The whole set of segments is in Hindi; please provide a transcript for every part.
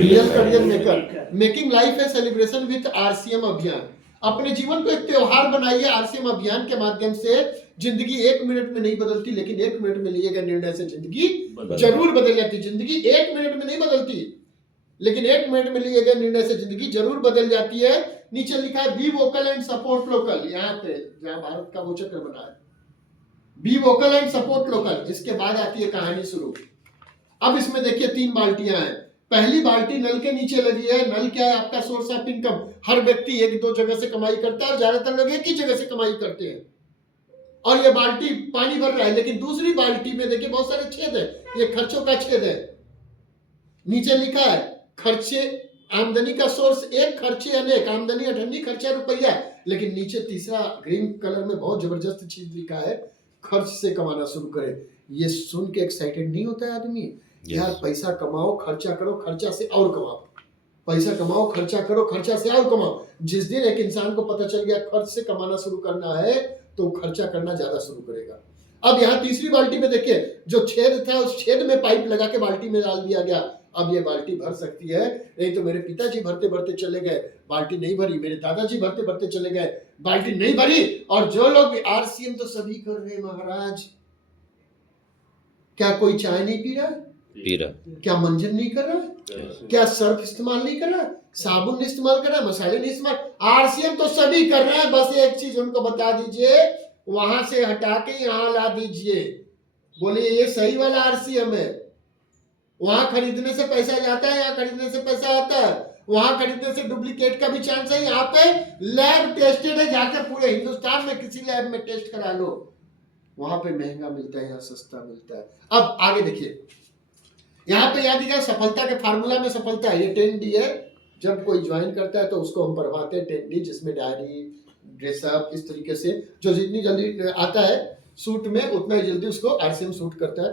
Real career maker, making life a celebration with RCM अभियान। अपने जीवन को एक त्योहार बनाइए आरसीएम अभियान के माध्यम से। जिंदगी 1 मिनट में नहीं बदलती, लेकिन 1 मिनट में लिए गए निर्णय से जिंदगी जरूर बदल जाती। जिंदगी 1 मिनट में नहीं बदलती, लेकिन 1 मिनट में लिए गए निर्णय से जिंदगी जरूर बदल जाती है। नीचे लिखा है be vocal and support local. यहाँ पे जहाँ भारत का वो चक्र बना है, be vocal and support local. इसके बाद आती है कहानी शुरू। अब इसमें देखिए 3 बाल्टियां हैं। पहली बाल्टी नल के नीचे लगी है। नल क्या है? आपका सोर्स ऑफ इनकम। हर व्यक्ति 1-2 जगह से कमाई करता है और ज्यादातर लोग एक ही जगह से कमाई करते हैं। और ये बाल्टी पानी भर रहा है, लेकिन दूसरी बाल्टी में देखिए बहुत सारे छेद है। ये खर्चों का छेद है। नीचे लिखा है खर्चे, आमदनी का सोर्स एक, खर्चे अनेक। आमदनी अठन्नी, खर्चा रुपया। लेकिन नीचे तीसरा ग्रीन कलर में बहुत जबरदस्त चीज लिखा है, खर्च से कमाना शुरू करें। ये सुन के एक्साइटेड नहीं होता है आदमी? यार पैसा कमाओ, खर्चा करो, खर्चा से और कमाओ। पैसा कमाओ, खर्चा करो, खर्चा से और कमाओ। जिस दिन एक इंसान को पता चल गया खर्च से कमाना शुरू करना है, तो खर्चा करना ज्यादा शुरू करेगा। अब यहाँ तीसरी बाल्टी में देखिए, जो छेद था उस छेद में पाइप लगा के बाल्टी में डाल दिया गया। अब ये बाल्टी भर सकती है। नहीं तो मेरे पिताजी भरते भरते चले गए, बाल्टी नहीं भरी। मेरे दादाजी भरते भरते चले गए, बाल्टी नहीं भरी। और जो लोग आरसीएम तो सभी कर रहे महाराज। क्या कोई चाय नहीं पी रहा? क्या मंजन नहीं कर रहा? क्या सर्फ इस्तेमाल नहीं कर रहा? साबुन नहीं इस्तेमाल कर रहा? मसाले नहीं इस्तेमाल? आरसीएम तो सभी कर रहे हैं। बस एक चीज उनको बता दीजिए, वहां से हटा के यहाँ ला दीजिए। बोलिए ये सही वाला आरसीएम है। वहां खरीदने से पैसा जाता है, यहाँ खरीदने से पैसा आता है। वहां खरीदने से डुप्लीकेट का भी चांस है। यहाँ पे लैब टेस्टेड है। जाकर पूरे हिंदुस्तान में किसी लैब में टेस्ट करा लो। वहां पे महंगा मिलता है, यहाँ सस्ता मिलता है। अब आगे देखिए, यहाँ पे याद दिया सफलता के फार्मूला में सफलता है। ये 10D है। जब कोई ज्वाइन करता है तो उसको हम पढ़वाते हैं 10D, जिसमें डायरी, ड्रेसअप, इस तरीके से जो जितनी जल्दी आता है सूट में, उतना ही जल्दी उसको आरसीएम सूट करता है।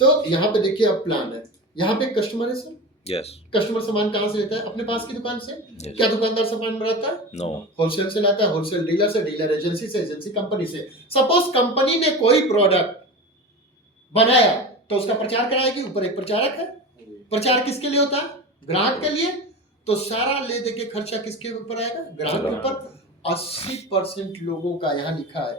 तो यहाँ पे देखिए अब प्लान है। यहाँ पे कस्टमर है सर। यस। कस्टमर सामान कहाँ से लेता है? अपने पास की दुकान से। Yes. क्या दुकानदार सामान बनाता है? नो। होलसेल से लाता है, होलसेल डीलर से, डीलर एजेंसी से, एजेंसी कंपनी से। सपोज कंपनी ने कोई प्रोडक्ट बनाया तो उसका प्रचार कराएगी। ऊपर एक प्रचारक है। प्रचार किसके लिए होता है? ग्राहक के लिए। तो सारा ले दे के खर्चा किसके ऊपर आएगा? ग्राहक के ऊपर। 80% लोगों का यहाँ लिखा है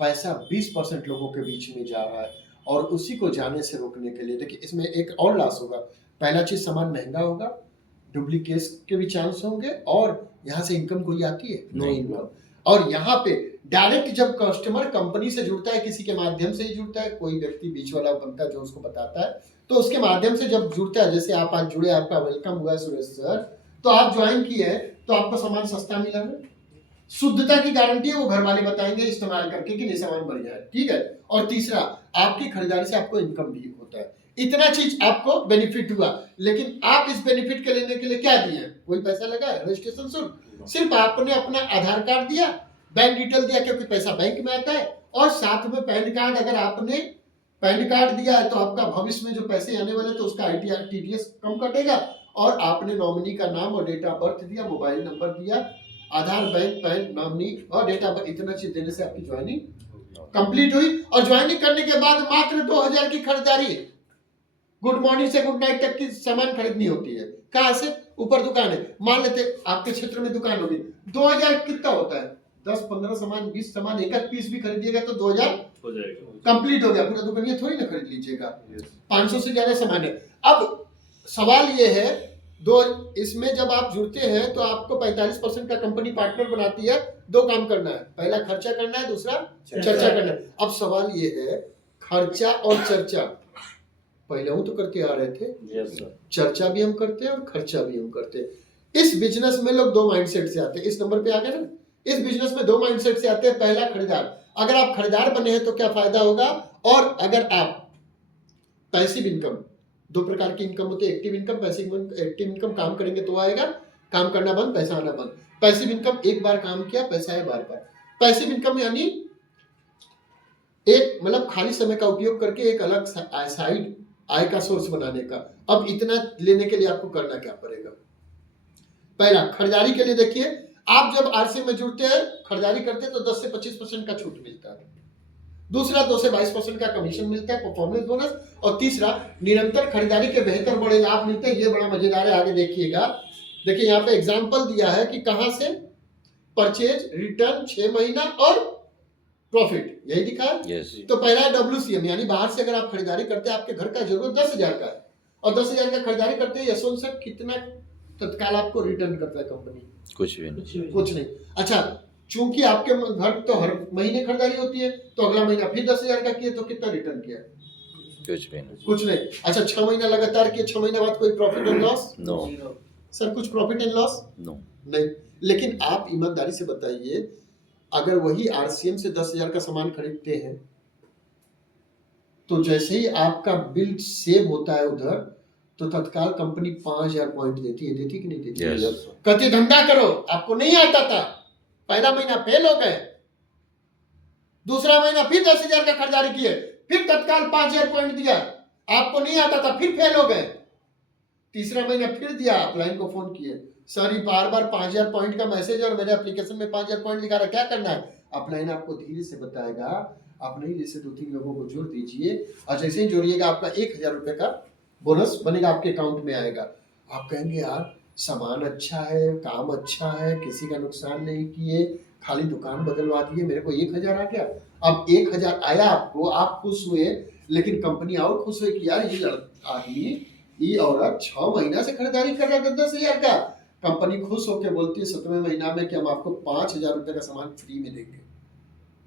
पैसा 20% लोगों के बीच में जा रहा है। और उसी को जाने से रोकने के लिए देखिए इसमें एक और लॉस होगा। पहला चीज, सामान महंगा होगा, डुप्लीकेट के भी चांस होंगे, और यहाँ से इनकम कोई आती है? No income. और यहाँ पे डायरेक्ट जब कस्टमर कंपनी से जुड़ता है, किसी के माध्यम से ही जुड़ता है, कोई व्यक्ति बीच वाला बनता है जो उसको बताता है, तो उसके माध्यम से जब जुड़ता है, जैसे आप आज जुड़े, आपका वेलकम हुआ सुरेश सर, तो आप ज्वाइन किए हैं, तो आपको सामान सस्ता मिला है। शुद्धता की गारंटी है, वो घर वाले बताएंगे इस्तेमाल करके कि नहीं सामान बढ़िया है, ठीक है। और तीसरा, आपकी खरीदारी से आपको इनकम भी होता है। इतना चीज आपको बेनिफिट हुआ, लेकिन आप इस बेनिफिट के लेने के लिए क्या दिए? कोई पैसा लगा है? रजिस्ट्रेशन शुल्क। सिर्फ आपने अपना आधार कार्ड दिया, बैंक डिटेल दिया, क्योंकि पैसा बैंक में आता है, और साथ में पैन कार्ड। अगर आपने पैन कार्ड दिया है तो आपका भविष्य में जो पैसे आने वाले तो उसका ITR TDS कम कटेगा। और आपने नॉमिनी का नाम और डेट ऑफ बर्थ दिया, मोबाइल नंबर दिया, आधार, बैंक, पैन, नॉमिनी और डेट ऑफ बर्थ, इतना चीज देने से आपकी ज्वाइनिंग कंप्लीट हुई। और ज्वाइनिंग करने के बाद मात्र 2000 की खरीदारी, गुड मॉर्निंग से गुड नाइट तक की सामान खरीदनी होती है। कहाँ से? ऊपर दुकान है। मान लेते आपके क्षेत्र में दुकान होगी, 2000 कितना होता है? 10-15 सामान, 20 सामान, एक पीस भी खरीदिएगा तो 2000 हो जाएगा, कंप्लीट हो गया। पूरा दुकानिया थोड़ी ना खरीद लीजिएगा। 500 से ज्यादा सामान है। अब सवाल ये है, इसमें जब आप जुड़ते हैं तो आपको 45% का कंपनी पार्टनर बनाती है। 2 काम करना है, पहला खर्चा करना है, दूसरा चर्चा करना है। अब सवाल ये है, खर्चा और चर्चा पहले हम तो करके आ रहे थे। चर्चा भी हम करते हैं और खर्चा भी हम करते हैं। इस बिजनेस में लोग 2 माइंडसेट से आते हैं। इस नंबर पे आ गए ना, इस बिजनेस में 2 माइंडसेट से आते हैं। पहला, खरीदार। अगर आप खरीदार बने हैं तो क्या फायदा होगा? और अगर आप पैसिव इनकम, 2 प्रकार की इनकम होती है, active income, passive income. Active income काम करेंगे तो आएगा, काम करना बंद, पैसा आना बंद। पैसिव इनकम एक बार काम किया, पैसा है बार बार। पैसिव इनकम यानी एक मतलब खाली समय का उपयोग करके एक अलग साइड आय का सोर्स बनाने का। अब इतना लेने के लिए आपको करना क्या पड़ेगा? पहला, खरीदारी के लिए देखिए, आप जब आरसीएम में जुड़ते हैं, खरीदारी करते हैं तो 10 से 25% का छूट मिलता है। दूसरा 2 से 22% का कमीशन मिलता है, परफॉर्मेंस बोनस। और तीसरा निरंतर खरीदारी के बेहतर बड़े लाभ मिलते हैं। ये बड़ा मजेदार है, आगे देखिएगा। देखिए यहाँ पे एग्जांपल दिया है कि कहां से, परचेज, रिटर्न, 6 महीना और प्रॉफिट, यही दिखा है। yes. तो पहला है WCM, यानी बाहर से अगर आप खरीदारी करते हैं, आपके घर का जरूरत 10,000 का है और 10,000 का खरीदारी करते हैं, यशवंत सर कितना तत्काल आपको रिटर्न करता है कंपनी? कुछ भी नहीं। कुछ नहीं। अच्छा, चूंकि आपके घर तो हर महीने खरीदारी होती है, तो अगला महीना फिर 10,000 का किए तो कितना रिटर्न किया? कुछ भी नहीं। कुछ नहीं। अच्छा, 6 महीना लगातार किए, 6 महीने बाद कोई profit and loss? No sir कुछ प्रॉफिट एंड लॉस? नो। नहीं। लेकिन आप ईमानदारी से बताइए, अगर वही RCM से 10,000 का सामान खरीदते हैं, तो जैसे ही आपका बिल सेव होता है उधर, तो तत्काल कंपनी 5,000 पॉइंट देती है, देती कि नहीं देती? yes. कहती धंधा करो, आपको नहीं आता था, पहला महीना फेल हो गए, दूसरा महीना फिर 10,000 का खरीदारी किए, फिर तत्काल 5,000 पॉइंट दिया, आपको नहीं आता था, फिर फेल हो गए, तीसरा महीना फिर दिया, अपलाइन को फोन किए, सर ये बार बार 5,000 पॉइंट का मैसेज और मेरे एप्लीकेशन में 5,000 पॉइंट दिखा रहा है, क्या करना है? अपलाइन आपको धीरे से बताएगा, आप नहीं जैसे 2-3 लोगों को जोड़ दीजिए और जैसे ही जोड़िएगा आपका 1,000 रुपए का बोनस बनेगा, आपके अकाउंट में आएगा। आप कहेंगे यार सामान अच्छा है, काम अच्छा है, किसी का नुकसान नहीं किए, खाली दुकान बदलवा दिए, मेरे को 1,000 आ गया। अब 1,000 आया आपको, आप खुश हुए, लेकिन कंपनी और खुश हुई कि यार ये आदमी, ये औरत 6 महीना से खरीदारी कर रहा है 10,000 का। कंपनी खुश होकर बोलती है 7वें महीना में कि हम आपको 5,000 रुपए का सामान फ्री में देंगे,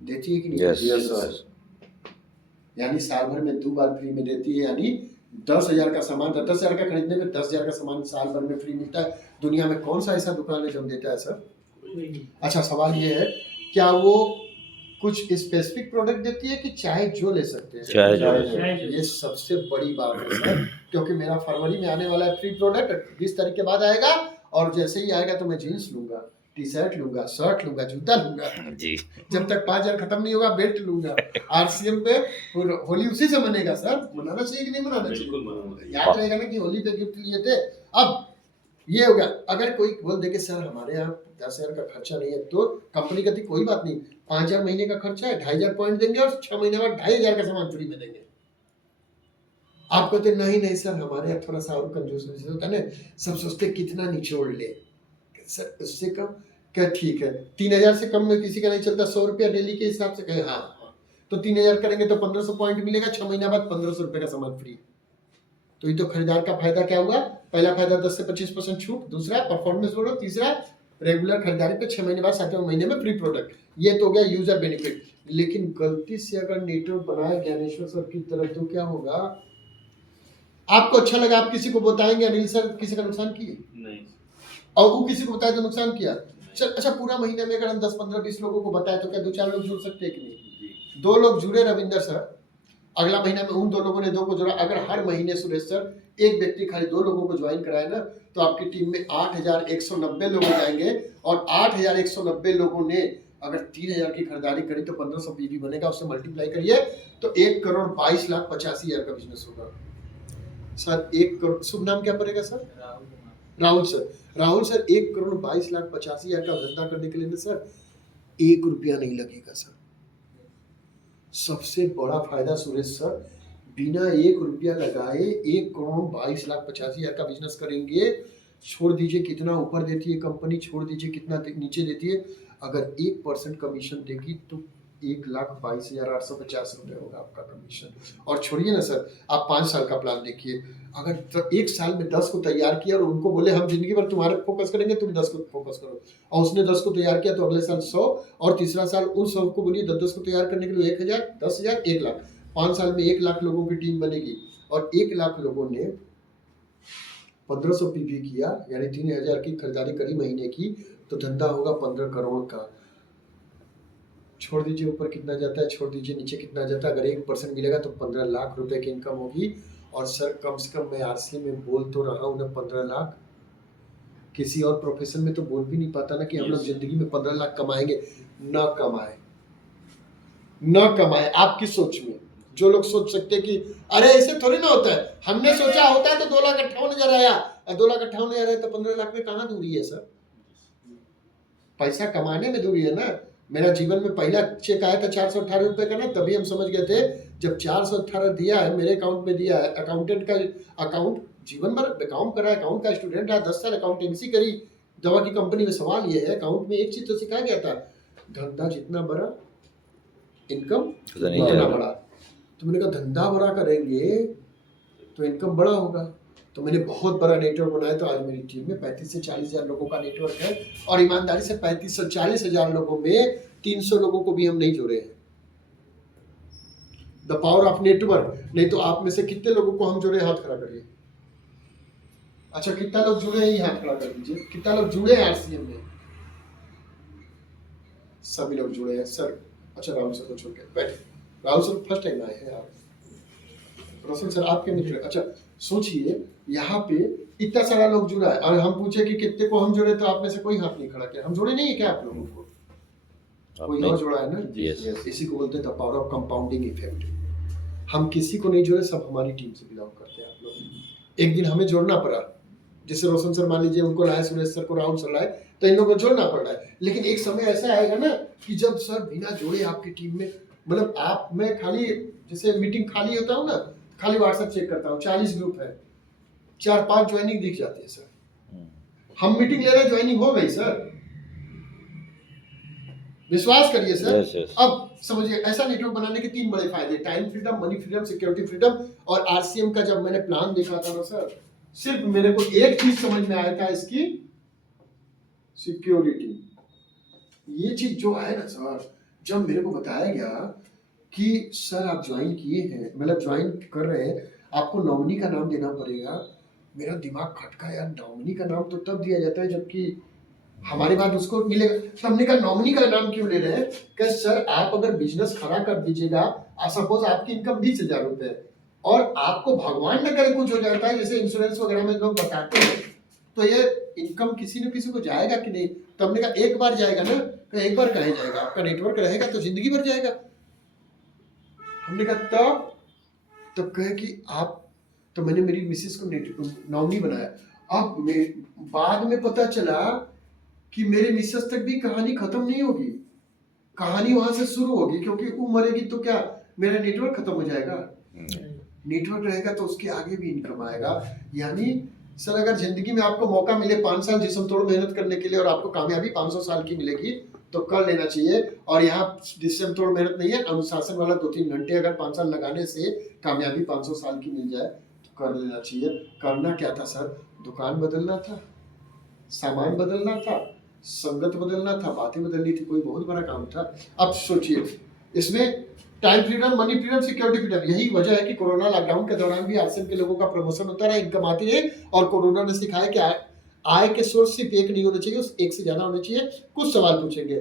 देती है कि नहीं? yes. यानी साल भर में 2 बार फ्री में देती है, यानी 10,000 का सामान, 10,000 का खरीदने में 10,000 का सामान साल भर में फ्री मिलता है। दुनिया में कौन सा ऐसा दुकान है जो देता है सर? अच्छा, सवाल ये है, क्या वो कुछ स्पेसिफिक प्रोडक्ट देती है कि चाहे जो ले सकते हैं? चाहे जो। ये सबसे बड़ी बात है सर, क्योंकि मेरा फरवरी में आने वाला है फ्री प्रोडक्ट, 20 तारीख के बाद आएगा, और जैसे ही आएगा तो मैं जीन्स लूंगा, टी-शर्ट लूंगा, शर्ट लूंगा, जूता लूंगा जी। जब तक 5,000 खत्म नहीं होगा, बेल्ट लूंगा। RCM पे होली उसी से मनेगा सर, मनाना चाहिए कि नहीं मनाना चाहिए? याद रहेगा ना कि होली पे गिफ्ट लिए थे। अब ये हो गया, अगर कोई बोल दे कि सर हमारे यहाँ 10,000 का खर्चा नहीं है, तो कंपनी कहती कोई बात नहीं, 5,000 महीने का खर्चा है, 2,500 पॉइंट देंगे और 6 महीने बाद 2,500 का सामान फ्री में देंगे। आप कहते नहीं नहीं सर हमारे यहाँ थोड़ा सा और कंजूस होता है ना, सब सोचते कितना निचोड़ ले सर, उससे कम क्या? ठीक है, 3,000 से कम में किसी का नहीं चलता, 100 रुपया डेली के हिसाब से कहे हाँ, तो 3,000 करेंगे तो 1,500 पॉइंट मिलेगा, 6 महीना बाद 1,500 रुपए का सामान फ्री। तो ये तो खरीदार का फायदा क्या हुआ? पहला फायदा 10 से 25% छूट, दूसरा परफॉर्मेंस बोनस, तीसरा रेगुलर खरीदारी पे 6 महीने बाद 7वें महीने में फ्री प्रोडक्ट। ये तो हो गया यूजर बेनिफिट। लेकिन गलती से अगर नेटवर्क बनाया ज्ञानेश्वर सर की तरफ, तो क्या होगा? आपको अच्छा लगा, आप किसी को बताएंगे अनिल सर किसी का नुकसान किए नहीं, और वो किसी को बताए तो नुकसान किया। अच्छा, पूरा महीने में अगर हम 10, 15, 20 लोगों को बताए तो क्या 2-4 लोग जुड़ सकते हैं कि नहीं? 2 लोग जुड़े रविंदर सर, अगला महीना में उन 2 लोगों ने 2 को जोड़ा। अगर हर महीने सुरेश सर एक व्यक्ति खाली 2 लोगों को ज्वाइन कराए ना, तो आपकी टीम में 8,190 लोग हो जाएंगे, और 8,190 लोगों ने अगर 3,000 की खरीदारी करी तो 1,500 पीवी बनेगा, उससे मल्टीप्लाई करिए तो 1,22,85,000 का बिजनेस होगा सर। 1 करोड़, शुभ नाम क्या पड़ेगा sir? Rahul sir. Rahul sir 1,22,85,000 का धंधा करने के लिए ना सर 1 रुपया नहीं लगेगा सर। सबसे बड़ा फायदा सुरेश सर, बिना 1 रुपया लगाए 1,22,85,000 का बिजनेस करेंगे। छोड़ दीजिए कितना ऊपर देती है कंपनी, छोड़ दीजिए कितना नीचे देती है, अगर 1% कमीशन देगी तो 1,22,850 रुपये होगा आपका कमीशन। और छोड़िए ना सर, आप 5 साल का प्लान देखिए, अगर तो 1 साल में 10 को तैयार किया और उनको बोले हम जिंदगी भर तुम्हारे फोकस करेंगे, तुम 10 को फोकस करो, और उसने 10 को तैयार किया तो अगले साल 100, और तीसरा साल उन 100 को बोलिए 10 को तैयार करने के लिए 1,000, 10,000, 1,00,000, 5 साल में 1,00,000 लोगों की टीम बनेगी, और 1,00,000 लोगों ने 1,500 पीवी किया, यानी 3,000 की खरीदारी करी महीने की, तो धंधा होगा 15 करोड़ का। छोड़ दीजिए ऊपर कितना जाता है, छोड़ दीजिए नीचे कितना जाता है, अगर 1% मिलेगा तो 15 लाख रुपए की इनकम होगी। और सर कम से कम मैं RCM में बोल तो रहा हूँ ना 15 लाख, किसी और प्रोफेशन में तो बोल भी नहीं पाता ना कि हम लोग जिंदगी में 15 लाख कमाएंगे। न कमाए आपकी सोच में। जो लोग सोच सकते कि अरे ऐसे थोड़ी ना होता है, हमने सोचा होता है तो 2,58,000 आया, 2,58,000 आया तो 15 लाख में कहाँ दूरी है सर? पैसा कमाने में दूरी है ना, मेरा जीवन में पहला चेक आया था 418 रुपए का ना, तभी हम समझ गए थे जब 418 दिया है मेरे अकाउंट में, दिया है अकाउंटेंट का अकाउंट, जीवन भर बीकॉम करा, अकाउंट का स्टूडेंट है, 10 साल अकाउंटेंसी करी, दवा की कंपनी में। सवाल ये है अकाउंट में एक चीज तो सिखाया गया था, धंधा जितना बड़ा इनकम उतना बड़ा। तो मैंने कहा धंधा बड़ा करेंगे तो इनकम बड़ा होगा, तो मैंने बहुत बड़ा नेटवर्क बनाया। तो आज मेरी टीम में 35 से 40 हज़ार लोगों का नेटवर्क है, और ईमानदारी से 35 से 40 हज़ार लोगों में 300 लोगों को भी हम नहीं जोड़े हैं। The power of network. नहीं तो आप में से कितने लोगों को हम जोड़े, हाथ खड़ा करिए। अच्छा, कितना लोग जुड़े हैं, ये हाथ खड़ा कर दीजिए। कितना लोग जुड़े हैं आरसीएम में? सभी लोग जुड़े हैं सर। अच्छा, राहुल सर को छोड़ के बैठे। राहुल सर फर्स्ट टाइम आए हैं आप। रोशन सर आपके मित्र। अच्छा, सोचिए यहाँ पे इतना सारा लोग जुड़ा है, और हम पूछे कि कितने को हम जोड़े, तो आप में से कोई हाथ नहीं खड़ा किया। हम जोड़े नहीं है क्या आप लोगों को? कोई और जोड़ा है ना? yes. इसी को बोलते हैं the power of compounding effect. हम किसी को नहीं जोड़े, सब हमारी टीम से बिलोंग करते हैं। आप लोग एक दिन हमें जोड़ना पड़ा, जैसे रोशन सर मान लीजिए उनको लाए, सुरेश सर को, राहुल सर लाए, तो इन लोगों को जोड़ना पड़ रहा है। लेकिन एक समय ऐसा आएगा ना कि जब सर बिना जोड़े आपकी टीम में, मतलब आप, मैं खाली जैसे मीटिंग खाली होता हूँ ना, खाली व्हाट्सएप चेक करता हूँ, 40 ग्रुप है, 4-5 ज्वाइनिंग दिख जाती है सर। हम मीटिंग ले रहे हैं, ज्वाइनिंग हो गई सर, विश्वास करिए सर। yes. अब समझिए ऐसा नेटवर्क बनाने के 3 बड़े फायदे, time freedom, money freedom, security freedom. और आरसीएम का जब मैंने प्लान देखा था ना सर, सिर्फ मेरे को एक चीज समझ में आया था, इसकी सिक्योरिटी। ये चीज जो है ना सर, जब मेरे को बताया गया कि सर आप ज्वाइन किए हैं, मतलब ज्वाइन कर रहे हैं, आपको नॉमिनी का नाम देना पड़ेगा, मेरा दिमाग खटका यार। नॉमिनी का नाम तो तब दिया जाता है जबकि हमारे बाद उसको मिलेगा। तो हमने कहा नॉमिनी का नाम क्यों ले रहे हैं? कि सर आप अगर बिजनेस खड़ा कर दीजिएगा, सपोज आपकी इनकम 20,000 रुपए है, और आपको भगवान न करे कुछ हो जाता है, जैसे इंश्योरेंस वगैरह में लोग बताते हैं, तो ये इनकम किसी न किसी को जाएगा कि नहीं? तो हमने कहा एक बार जाएगा ना, तो एक बार कहे जाएगा, आपका नेटवर्क रहेगा तो जिंदगी भर जाएगा। हमने कहा तब कहे कि आप, तो मैंने मेरी मिसेस को नॉमिनी बनाया। अब बाद में पता चला कि मेरे मिसेस तक भी कहानी खत्म नहीं होगी, कहानी वहां से शुरू होगी, क्योंकि वो मरेगी तो क्या मेरा नेटवर्क खत्म हो जाएगा? नेटवर्क रहेगा तो उसके आगे भी इनकम आएगा। यानी सर अगर जिंदगी में आपको मौका मिले 5 साल जिस्म तोड़ मेहनत करने के लिए, और आपको कामयाबी 500 साल की मिलेगी, तो कर लेना चाहिए। और यहाँ जिस्म तोड़ मेहनत नहीं है, अनुशासन वाला 2-3 घंटे अगर 5 साल लगाने से कामयाबी 500 साल की मिल जाए तो कर लेना चाहिए। करना क्या था सर? दुकान बदलना था, सामान बदलना था, संगत बदलना था, बातें बदलनी थी, कोई बहुत बड़ा काम था। अब सोचिए इसमें time freedom, money freedom, security freedom. यही वजह है कि कोरोना लॉकडाउन के दौरान भी आरसीएम के लोगों का प्रमोशन होता रहा, इनकम आती है। और कोरोना ने सिखाया कि आय के सोर्स सिर्फ एक नहीं होने चाहिए, उस एक से ज्यादा होने चाहिए। कुछ सवाल पूछेंगे,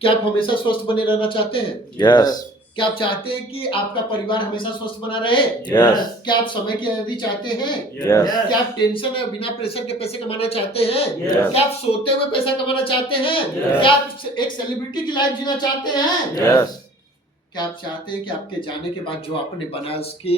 क्या आप हमेशा स्वस्थ बने रहना चाहते हैं? Yes. क्या आप चाहते हैं कि आपका परिवार हमेशा स्वस्थ बना रहे? Yes. क्या आप समय की अवधि चाहते हैं? Yes. क्या आप टेंशन और बिना प्रेशर के पैसे कमाना चाहते हैं? Yes. क्या आप सोते हुए पैसा कमाना चाहते हैं? Yes. क्या आप एक सेलिब्रिटी की लाइफ जीना चाहते हैं? Yes. क्या आप चाहते हैं कि आपके जाने के बाद जो आपने बनाया उसके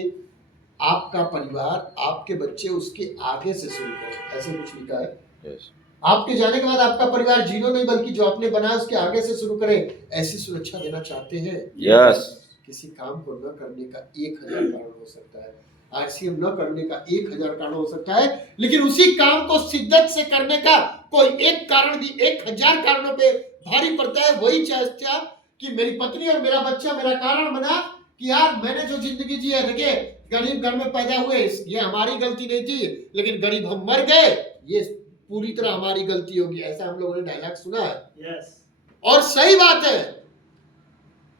आपका परिवार, आपके बच्चे उसके आगे से शुरू करें? ऐसे कुछ लिखा है। Yes. आपके जाने के बाद आपका परिवार जीरो नहीं बल्कि जो आपने बनाया उसके आगे से शुरू करें, ऐसी सुरक्षा देना चाहते हैं? Yes. किसी काम को न करने का 1000 कारण हो सकता है, आरसीएम न करने का 1000 कारण हो सकता है, लेकिन उसी काम को शिद्दत से करने का कोई एक कारण भी 1000 कारणों पे भारी पड़ता है। वही चाहता कि मेरी पत्नी और मेरा बच्चा मेरा कारण बना कि यार मैंने जो जिंदगी जी है, देखिए गरीब घर में पैदा हुए, ये हमारी गलती नहीं थी, लेकिन गरीब हम मर गए, ये पूरी तरह हमारी गलती होगी। ऐसा हम लोगों ने डायलॉग सुना है। Yes. और सही बात है,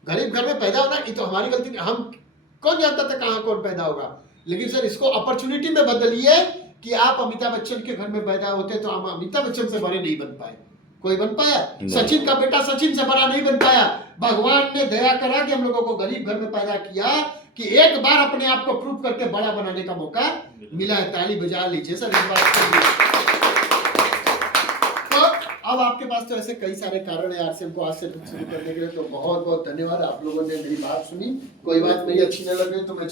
गरीब घर में पैदा होना ये तो हमारी गलती नहीं। हम कौन जानता था कहाँ कौन पैदा होगा? लेकिन सर इसको अपॉर्चुनिटी में बदलिए कि आप अमिताभ बच्चन के घर में पैदा होते तो हम अमिताभ बच्चन से बड़े नहीं बन पाए। कोई बन पाया? सचिन का बेटा सचिन से बड़ा नहीं बन पाया। भगवान ने दया करा कि हम लोगों को गरीब घर में पैदा किया कि एक बार अपने आप को प्रूव करके बड़ा बनाने का मौका मिला है। ताली बजा लीजिए सर इस बात के। अब आपके पास तो ऐसे कई सारे कारण है आरसीएम को आज से शुरू करने के लिए, तो बहुत बहुत धन्यवाद। आप लोगों ने मेरी बात सुनी, कोई बात मेरी अच्छी न लगे तो मैं